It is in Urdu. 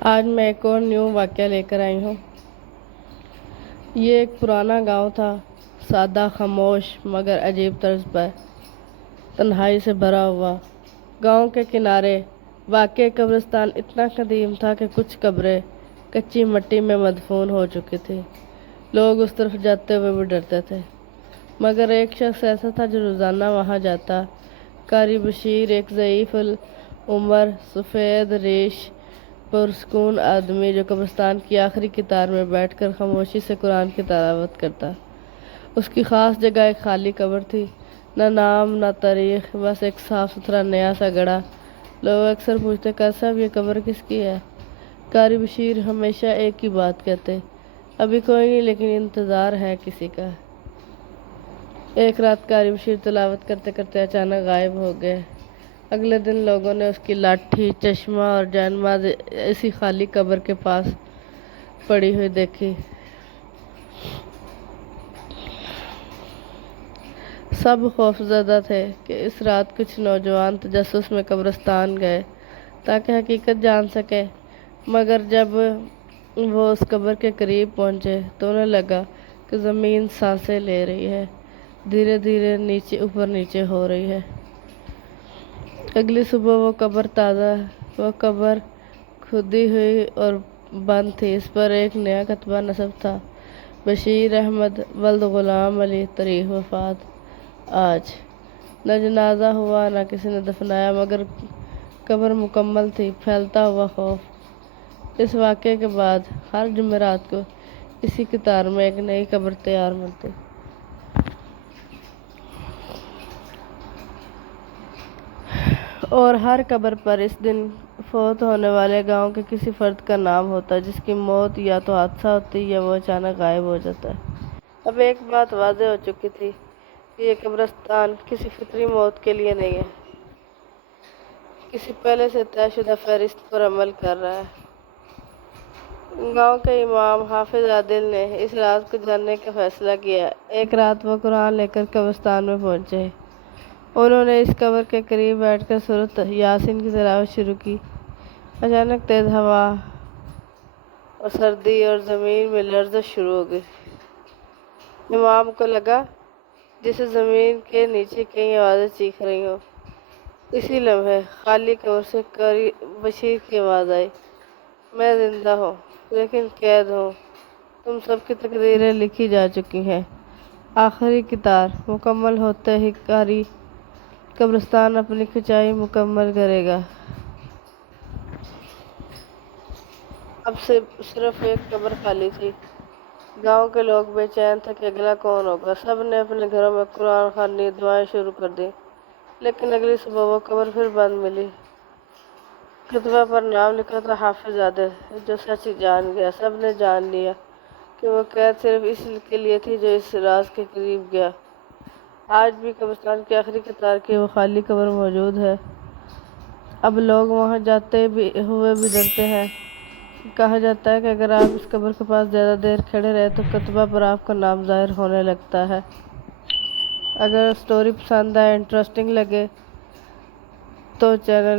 آج میں ایک اور نیو واقعہ لے کر آئی ہوں۔ یہ ایک پرانا گاؤں تھا، سادہ، خاموش مگر عجیب طرز پر تنہائی سے بھرا ہوا۔ گاؤں کے کنارے واقع قبرستان اتنا قدیم تھا کہ کچھ قبریں کچی مٹی میں مدفون ہو چکی تھیں۔ لوگ اس طرف جاتے ہوئے بھی ڈرتے تھے، مگر ایک شخص ایسا تھا جو روزانہ وہاں جاتا۔ قاری بشیر، ایک ضعیف العمر، سفید ریش، پرسکون آدمی جو قبرستان کی آخری قطار میں بیٹھ کر خاموشی سے قرآن کی تلاوت کرتا۔ اس کی خاص جگہ ایک خالی قبر تھی، نہ نام نہ تاریخ، بس ایک صاف ستھرا نیا سا گڑھا۔ لوگ اکثر پوچھتے، قاری صاحب یہ قبر کس کی ہے؟ قاری بشیر ہمیشہ ایک ہی بات کہتے، ابھی کوئی نہیں، لیکن انتظار ہے کسی کا۔ ایک رات قاری بشیر تلاوت کرتے کرتے اچانک غائب ہو گئے۔ اگلے دن لوگوں نے اس کی لاٹھی، چشمہ اور جائنماز اسی خالی قبر کے پاس پڑی ہوئی دیکھی۔ سب خوفزدہ تھے کہ اس رات کچھ نوجوان تجسس میں قبرستان گئے تاکہ حقیقت جان سکیں، مگر جب وہ اس قبر کے قریب پہنچے تو انہیں لگا کہ زمین سانسیں لے رہی ہے، دھیرے دھیرے اوپر نیچے ہو رہی ہے۔ اگلی صبح وہ قبر کھودی ہوئی اور بند تھی۔ اس پر ایک نیا کتبہ نصب تھا، بشیر احمد ولد غلام علی، تاریخ وفات آج۔ نہ جنازہ ہوا، نہ کسی نے دفنایا، مگر قبر مکمل تھی، پھیلتا ہوا خوف۔ اس واقعے کے بعد ہر جمعرات کو اسی قطار میں ایک نئی قبر تیار ملتی۔ اور ہر قبر پر اس دن فوت ہونے والے گاؤں کے کسی فرد کا نام ہوتا، جس کی موت یا تو حادثہ ہوتی یا وہ اچانک غائب ہو جاتا۔ اب ایک بات واضح ہو چکی تھی کہ یہ قبرستان کسی فطری موت کے لیے نہیں ہے، کسی پہلے سے طے شدہ فہرست پر عمل کر رہا ہے۔ گاؤں کے امام حافظ عادل نے اس راز کو جاننے کا فیصلہ کیا۔ ایک رات وہ قرآن لے کر قبرستان میں پہنچے۔ انہوں نے اس قبر کے قریب بیٹھ کر سورۃ یاسین کی تلاوت شروع کی۔ اچانک تیز ہوا اور سردی اور زمین میں لرزش شروع ہو گئی۔ امام کو لگا جیسے زمین کے نیچے کئی آوازیں چیخ رہی ہوں۔ اسی لمحے خالی قبر سے قاری بشیر کی آواز آئی، میں زندہ ہوں لیکن قید ہوں، تم سب کی تقدیریں لکھی جا چکی ہیں۔ آخری قطار مکمل ہوتے ہی قاری قبرستان اپنی کھچائی مکمل کرے گا۔ اب صرف ایک قبر خالی تھی۔ گاؤں کے لوگ بے چین تھے کہ اگلا کون ہوگا۔ سب نے اپنے گھروں میں قرآن خوانی، دعائیں شروع کر دیں، لیکن اگلی صبح وہ قبر پھر بند ملی۔ کتبہ پر نام لکھا تھا، حافظ عادل، جو سچ جان گیا۔ سب نے جان لیا کہ وہ قید صرف اس کے لیے تھی جو اس راز کے قریب گیا۔ آج بھی قبرستان کی آخری قطار کی وہ خالی قبر موجود ہے۔ اب لوگ وہاں جاتے ہوئے بھی ڈرتے ہیں۔ کہا جاتا ہے کہ اگر آپ اس قبر کے پاس زیادہ دیر کھڑے رہے تو کتبہ پر آپ کا نام ظاہر ہونے لگتا ہے۔ اگر سٹوری پسند آئے، انٹرسٹنگ لگے تو چینل